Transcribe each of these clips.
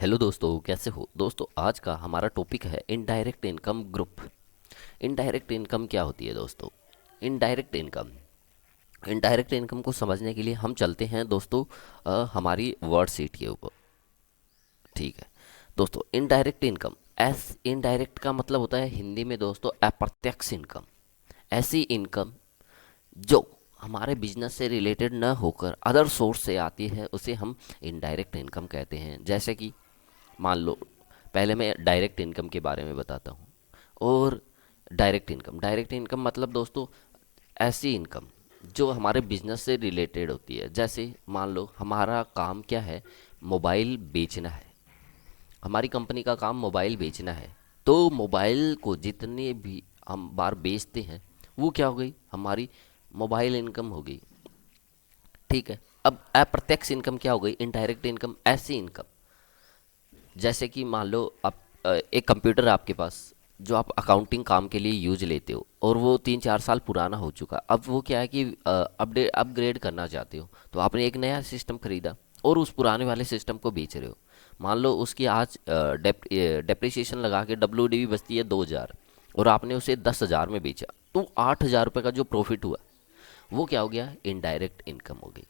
Hello दोस्तों, कैसे हो दोस्तों। आज का हमारा टॉपिक है indirect income group. Indirect income क्या होती है दोस्तों। इनडायरेक्ट इनकम इनडायरेक्ट इनकम को समझने के लिए हम चलते हैं दोस्तों हमारी वर्ड सीट के ऊपर। ठीक है दोस्तों, इनडायरेक्ट इनकम, एस इनडायरेक्ट का मतलब होता है हिंदी में दोस्तों अप्रत्यक्ष इनकम। ऐसी इनकम जो हमारे बिजनेस से रिलेटेड न होकर अदर सोर्स से आती है उसे हम इनडायरेक्ट इनकम कहते हैं। जैसे कि मान लो, पहले मैं डायरेक्ट इनकम के बारे में बताता हूँ। और डायरेक्ट इनकम मतलब दोस्तों ऐसी इनकम जो हमारे बिजनेस से रिलेटेड होती है। जैसे मान लो हमारा काम क्या है, मोबाइल बेचना है। हमारी कंपनी का काम मोबाइल बेचना है। तो मोबाइल को जितने भी हम बार बेचते हैं वो क्या हो गई, हमारी मोबाइल इनकम हो गई। ठीक है। अब अप्रत्यक्ष इनकम क्या हो गई, इनडायरेक्ट इनकम ऐसी इनकम जैसे कि मान लो आप एक कंप्यूटर है आपके पास जो आप अकाउंटिंग काम के लिए यूज लेते हो और वो 3-4 साल पुराना हो चुका। अब वो क्या है कि अपडेट अपग्रेड करना चाहते हो, तो आपने एक नया सिस्टम खरीदा और उस पुराने वाले सिस्टम को बेच रहे हो। मान लो उसकी आज डेप्रिसिएशन लगा के WDV बचती है 2,000 और आपने उसे 10,000 में बेचा। तो 8,000 रुपये का जो प्रॉफिट हुआ वो क्या हो गया, इनडायरेक्ट इनकम हो गई।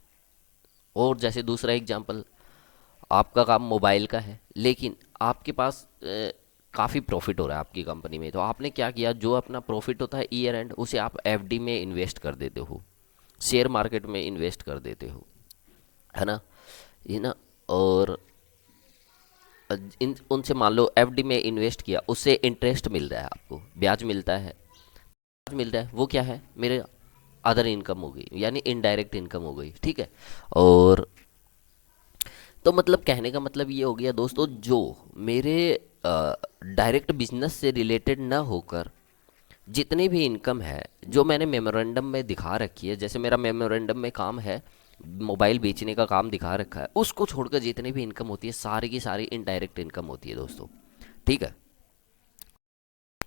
और जैसे दूसरा एग्जांपल, आपका काम मोबाइल का है लेकिन आपके पास काफ़ी प्रॉफिट हो रहा है आपकी कंपनी में। तो आपने क्या किया, जो अपना प्रॉफिट होता है ईयर एंड उसे आप FD में इन्वेस्ट कर देते हो, शेयर मार्केट में इन्वेस्ट कर देते हो, है ना। ये ना। और इन उनसे मान लो FD में इन्वेस्ट किया, उससे इंटरेस्ट मिल रहा है, आपको ब्याज मिलता है। ब्याज मिल रहा है वो क्या है, मेरे अदर इनकम हो गई, यानी इनडायरेक्ट इनकम हो गई। ठीक है। और तो मतलब कहने का मतलब ये हो गया दोस्तों, जो मेरे डायरेक्ट बिजनेस से रिलेटेड ना होकर जितनी भी इनकम है जो मैंने मेमोरेंडम में दिखा रखी है, जैसे मेरा मेमोरेंडम में काम है मोबाइल बेचने का काम दिखा रखा है, उसको छोड़कर जितनी भी इनकम होती है सारी की सारी इनडायरेक्ट इनकम होती है दोस्तों। ठीक है।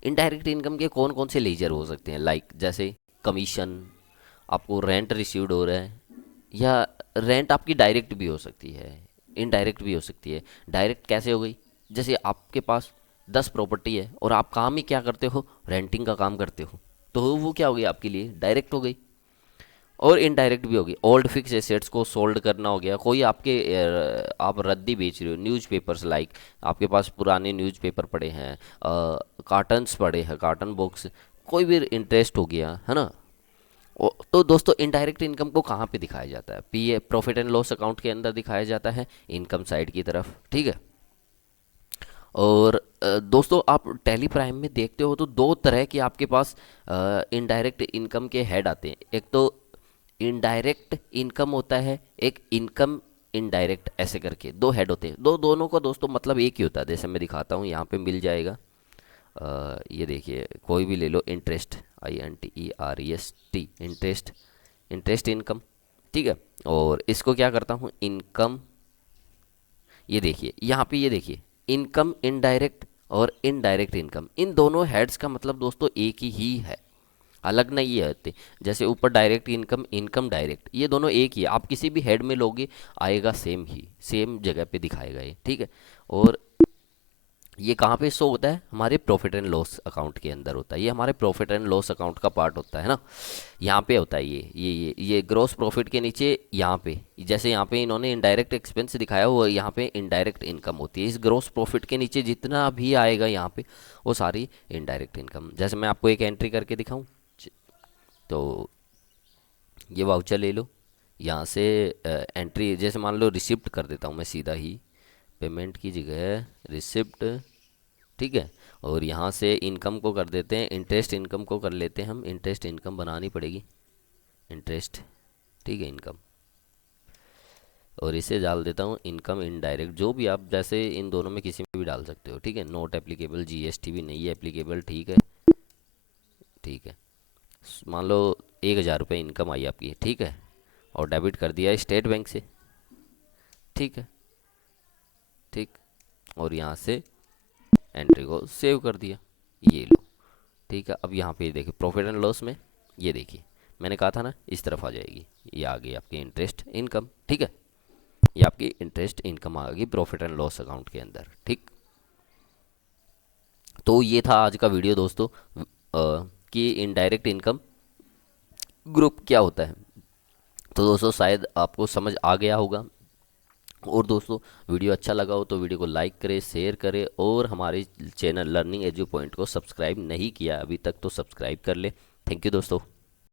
इनडायरेक्ट इनकम के कौन कौन से लेजर हो सकते हैं, लाइक जैसे कमीशन, आपको रेंट रिसीव्ड हो रहा है, या रेंट आपकी डायरेक्ट भी हो सकती है, इनडायरेक्ट भी हो सकती है। डायरेक्ट कैसे हो गई, जैसे आपके पास 10 प्रॉपर्टी है और आप काम ही क्या करते हो, रेंटिंग का काम करते हो, तो वो क्या हो गई आपके लिए, डायरेक्ट हो गई। और इनडायरेक्ट भी होगी, ओल्ड फिक्स एसेट्स को सोल्ड करना हो गया, कोई आपके आप रद्दी बेच रहे हो, न्यूज़पेपर्स लाइक आपके पास पुराने न्यूज़पेपर पड़े हैं, कार्टन्स पड़े हैं, कार्टन बॉक्स, कोई भी इंटरेस्ट हो गया, है ना। तो दोस्तों इनडायरेक्ट इनकम को कहाँ पे दिखाया जाता है, PA profit and loss account के अंदर दिखाया जाता है, इनकम साइड की तरफ। ठीक है। और दोस्तों आप टैली प्राइम में देखते हो तो दो तरह के आपके पास इनडायरेक्ट इनकम के हेड आते हैं। एक तो इनडायरेक्ट इनकम होता है, एक इनकम इनडायरेक्ट, ऐसे करके दो हेड होते हैं। दोनों का दोस्तों मतलब एक ही होता है, जैसे मैं दिखाता हूँ यहाँ पे मिल जाएगा। ये देखिए, कोई भी ले लो, interest, INTEREST, interest, interest income. ठीक है। और इसको क्या करता हूँ, इनकम, ये देखिए यहाँ पे, ये देखिए इनकम इनडायरेक्ट और इनडायरेक्ट इनकम, इन दोनों हेड्स का मतलब दोस्तों एक ही है, अलग नहीं है होते। जैसे ऊपर डायरेक्ट इनकम, इनकम डायरेक्ट, ये दोनों एक ही है, आप किसी भी हेड में लोगे आएगा सेम ही, सेम जगह पे दिखाएगा ये। ठीक है। और ये कहाँ पे शो होता है, हमारे प्रॉफिट एंड लॉस अकाउंट के अंदर होता है, ये हमारे प्रॉफिट एंड लॉस अकाउंट का पार्ट होता है ना। यहाँ पे होता है ये ग्रोस प्रॉफिट के नीचे यहाँ पे, जैसे यहाँ पे इन्होंने इनडायरेक्ट एक्सपेंस दिखाया हुआ है, यहाँ पे इनडायरेक्ट इनकम होती है। इस ग्रोस प्रॉफिट के नीचे जितना भी आएगा यहाँ पे वो सारी इनडायरेक्ट इनकम। जैसे मैं आपको एक एंट्री करके दिखाऊं, तो ये वाउचर ले लो, यहाँ से एंट्री, जैसे मान लो रिसिप्ट कर देता हूँ मैं सीधा ही, पेमेंट की जगह रिसिप्ट। ठीक है। और यहाँ से इनकम को कर देते हैं, इंटरेस्ट इनकम को कर लेते हैं हम, इंटरेस्ट इनकम बनानी पड़ेगी, इंटरेस्ट। ठीक है, इनकम। और इसे डाल देता हूँ इनकम इनडायरेक्ट, जो भी आप, जैसे इन दोनों में किसी में भी डाल सकते हो। ठीक है। नोट एप्लीकेबल, GST भी नहीं है एप्लीकेबल। ठीक है। ठीक है। मान लो 1,000 रुपये इनकम आई आपकी। ठीक है। और डेबिट कर दिया स्टेट बैंक से। ठीक है। ठीक। और यहाँ से एंट्री को सेव कर दिया, ये लो। ठीक है। अब यहाँ पे देखिए प्रॉफिट एंड लॉस में, ये देखिए मैंने कहा था ना इस तरफ आ जाएगी, ये आ गई आपकी इंटरेस्ट इनकम। ठीक है। ये आपकी इंटरेस्ट इनकम आ गई प्रॉफिट एंड लॉस अकाउंट के अंदर। ठीक, तो ये था आज का वीडियो दोस्तों, कि इनडायरेक्ट इनकम ग्रुप क्या होता है। तो दोस्तों शायद आपको समझ आ गया होगा। और दोस्तों वीडियो अच्छा लगा हो तो वीडियो को लाइक करें, शेयर करें, और हमारे चैनल लर्निंग एजू पॉइंट को सब्सक्राइब नहीं किया अभी तक तो सब्सक्राइब कर ले। थैंक यू दोस्तों।